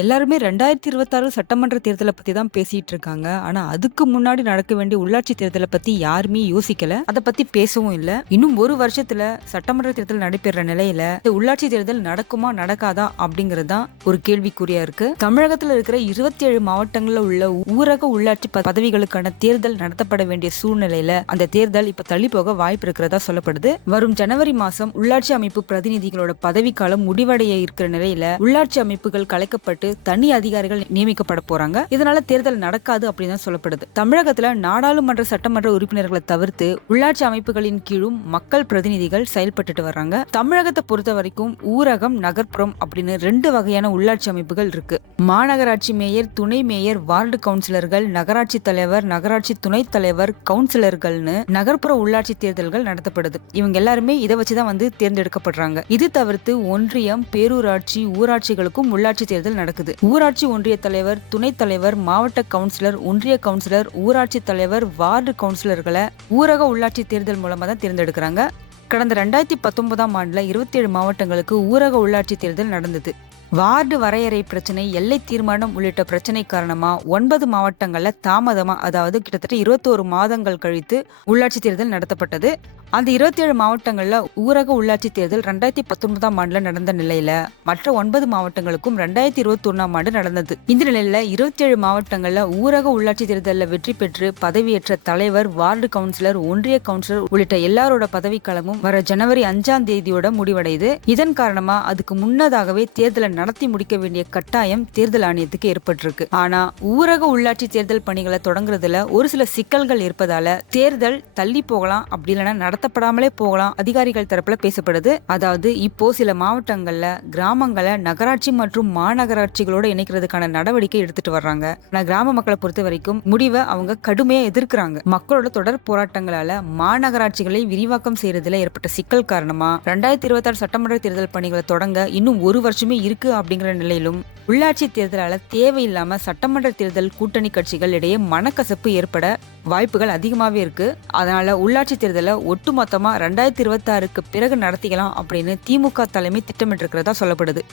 எல்லாருமே 2026 சட்டமன்ற தேர்தலை பத்தி தான் பேசிட்டு இருக்காங்க. ஆனா அதுக்கு முன்னாடி நடக்க வேண்டிய உள்ளாட்சி தேர்தலை பத்தி யாருமே யோசிக்கல. அதை பத்தி பேசவும் இல்ல. இன்னும் ஒரு வருஷத்துல சட்டமன்ற தேர்தல் நடைபெற நிலையில உள்ளாட்சி தேர்தல் நடக்குமா நடக்காதா அப்படிங்கிறது தான் ஒரு கேள்விக்குறியா இருக்கு. தமிழகத்துல இருக்கிற 27 மாவட்டங்கள்ல உள்ள ஊரக உள்ளாட்சி பதவிகளுக்கான தேர்தல் நடத்தப்பட வேண்டிய சூழ்நிலையில அந்த தேர்தல் இப்ப தள்ளி போக வாய்ப்பு இருக்கிறதா சொல்லப்படுது. வரும் ஜனவரி மாசம் உள்ளாட்சி அமைப்பு பிரதிநிதிகளோட பதவிக்காலம் முடிவடைய இருக்கிற நிலையில உள்ளாட்சி அமைப்புகள் கலைக்கப்பட்டு தனி அதிகாரிகள் நியமிக்கப்பட போறாங்க. இதனால தேர்தல் நடக்காது அப்படின்னு சொல்லப்படுது. தமிழகத்துல நாடாளுமன்ற சட்டமன்ற உறுப்பினர்களை தவிர்த்து உள்ளாட்சி அமைப்புகளின் கீழும் மக்கள் பிரதிநிதிகள் செயல்பட்டு வர்றாங்க. தமிழகத்தை பொறுத்த வரைக்கும் ஊரகம், நகர்ப்புறம் அப்படின்னு 2 வகையான உள்ளாட்சி அமைப்புகள் இருக்கு. மாநகராட்சி மேயர், துணை மேயர், வார்டு கவுன்சிலர்கள், நகராட்சி தலைவர், நகராட்சி துணைத் தலைவர், கவுன்சிலர்கள்னு நகர்ப்புற உள்ளாட்சி தேர்தல்கள் நடத்தப்படுது. இவங்க எல்லாருமே இதை வச்சுதான் தேர்ந்தெடுக்கப்படுறாங்க. இது தவிர்த்து ஒன்றியம், பேரூராட்சி, ஊராட்சிகளுக்கும் உள்ளாட்சி தேர்தல் நடக்குது. ஊராட்சி ஒன்றிய தலைவர், துணைத் தலைவர், மாவட்ட கவுன்சிலர், ஒன்றிய கவுன்சிலர், ஊராட்சி தலைவர், வார்டு கவுன்சிலர்களை ஊரக உள்ளாட்சி தேர்தல் மூலமா தான் தேர்ந்தெடுக்கிறாங்க. கடந்த 2019 ஆண்டுல 27 மாவட்டங்களுக்கு ஊரக உள்ளாட்சி தேர்தல் நடந்தது. வார்டு வரையறை பிரச்சனை, எல்லை தீர்மானம் உள்ளிட்ட பிரச்சனை காரணமா 9 மாவட்டங்கள்ல தாமதமா, அதாவது கிட்டத்தட்ட 21 மாதங்கள் கழித்து உள்ளாட்சி தேர்தல் நடத்தப்பட்டது. அந்த 27 மாவட்டங்கள்ல ஊரக உள்ளாட்சி தேர்தல் 2019 ஆண்டுல நடந்த நிலையில மற்ற 9 மாவட்டங்களுக்கும் 2021 ஆண்டு நடந்தது. இந்த நிலையில 27 மாவட்டங்கள்ல ஊரக உள்ளாட்சி தேர்தலில் வெற்றி பெற்று பதவியேற்ற தலைவர், வார்டு கவுன்சிலர், ஒன்றிய கவுன்சிலர் உள்ளிட்ட எல்லாரோட பதவிக்காலமும் வர ஜனவரி 5 முடிவடையுது. இதன் காரணமா அதுக்கு முன்னதாகவே தேர்தலை நடத்தி முடிக்க வேண்டிய கட்டாயம் தேர்தல் ஆணையத்துக்கு ஏற்பட்டிருக்கு. ஆனா ஊரக உள்ளாட்சி தேர்தல் பணிகளை தொடங்குறதுல ஒரு சில சிக்கல்கள் இருப்பதால தேர்தல் தள்ளி போகலாம், அப்படி இல்லைன்னா நடத்தப்படாமலே போகலாம் அதிகாரிகள் தரப்புல பேசப்படுது. அதாவது இப்போ சில மாவட்டங்கள்ல கிராமங்களை நகராட்சி மற்றும் மாநகராட்சிகளோட இணைக்கிறதுக்கான நடவடிக்கை எடுத்துட்டு வர்றாங்க. ஆனா கிராம மக்களை பொறுத்த வரைக்கும் முடிவை அவங்க கடுமையா எதிர்க்கிறாங்க. மக்களோட தொடர் போராட்டங்களால மாநகராட்சிகளை விரிவாக்கம் செய்யறதுல ஏற்பட்ட சிக்கல் காரணமா 2026 சட்டமன்ற தேர்தல் பணிகளை தொடங்க இன்னும் ஒரு வருஷமே இருக்கு அப்படிங்கிற நிலையிலும் உள்ளாட்சி தேர்தலால தேவையில்லாம சட்டமன்ற தேர்தல் கூட்டணி கட்சிகள் இடையே மனக்கசப்பு ஏற்பட வாய்ப்புகள் அதிகமாவே இருக்கு. அதனால உள்ளாட்சி தேர்தலை ஒட்டுமொத்தமா 2026க்கு பிறகு நடத்திக்கலாம் அப்படின்னு திமுக தலைமை திட்டமிட்டிருக்கிறதா சொல்லப்படுது.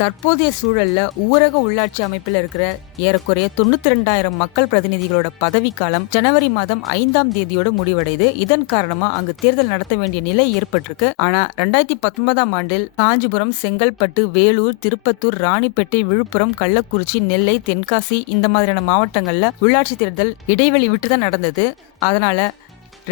தற்போதைய சூழல்ல ஊரக உள்ளாட்சி அமைப்பில் இருக்கிற ஏறக்குறைய 92,000 மக்கள் பிரதிநிதிகளோட பதவிக்காலம் ஜனவரி மாதம் 5 முடிவடையுது. இதன் காரணமா அங்கு தேர்தல் நடத்த வேண்டிய நிலை ஏற்பட்டிருக்கு. ஆனா 2019 ஆண்டில் காஞ்சிபுரம், செங்கல்பட்டு, வேலூர், திருப்பத்தூர், ராணிப்பேட்டை, விழுப்புரம், கள்ளக்குறிச்சி, நெல்லை, தென்காசி இந்த மாதிரியான மாவட்டங்கள்ல உள்ளாட்சி தேர்தல் இடைவெளி விட்டுதான் நடந்தது. அதனால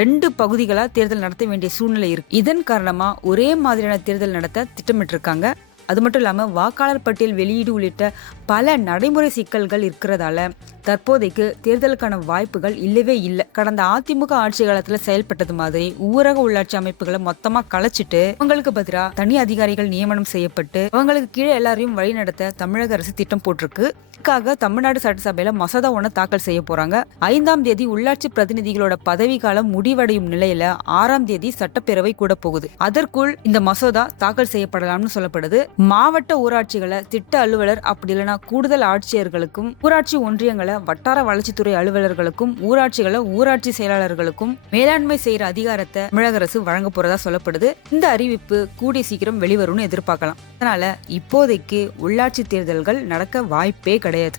2 பகுதிகளா தேர்தல் நடத்த வேண்டிய சூழ்நிலை இருக்கு. இதன் காரணமா ஒரே மாதிரியான தேர்தல் நடத்த திட்டமிட்டிருக்காங்க. அது மட்டும் இல்லாமல் வாக்காளர் பட்டியல் வெளியீடு உள்ளிட்ட பல நடைமுறை சிக்கல்கள் இருக்கிறதால தற்போதைக்கு தேர்தலுக்கான வாய்ப்புகள் இல்லவே இல்லை. கடந்த அதிமுக ஆட்சி காலத்துல செயல்பட்டது மாதிரி ஊரக உள்ளாட்சி அமைப்புகளை மொத்தமா கலைச்சிட்டு அவங்களுக்கு பதிலாக தனி அதிகாரிகள் நியமனம் செய்யப்பட்டு அவங்களுக்கு கீழே எல்லாரையும் வழிநடத்த தமிழக அரசு திட்டம் போட்டிருக்கு. இதுக்காக தமிழ்நாடு சட்டசபையில மசோதா ஒண்ணு தாக்கல் செய்ய போறாங்க. 5 உள்ளாட்சி பிரதிநிதிகளோட பதவி காலம் முடிவடையும் நிலையில 6 சட்டப்பேரவை கூட போகுது. அதற்குள் இந்த மசோதா தாக்கல் செய்யப்படலாம்னு சொல்லப்படுது. மாவட்ட ஊராட்சிகளை திட்ட அலுவலர் அப்படி இல்லைன்னா கூடுதல் ஆட்சியர்களுக்கும், ஊராட்சி ஒன்றியங்களை வட்டார வளர்ச்சித்துறை அலுவலர்களுக்கும், ஊராட்சிகளை ஊராட்சி செயலாளர்களுக்கும் மேலாண்மை செய்யற அதிகாரத்தை தமிழக அரசு வழங்க போறதா சொல்லப்படுது. இந்த அறிவிப்பு கூடிய சீக்கிரம் வெளிவரும்னு எதிர்பார்க்கலாம். அதனால இப்போதைக்கு உள்ளாட்சி தேர்தல்கள் நடக்க வாய்ப்பே கிடையாது.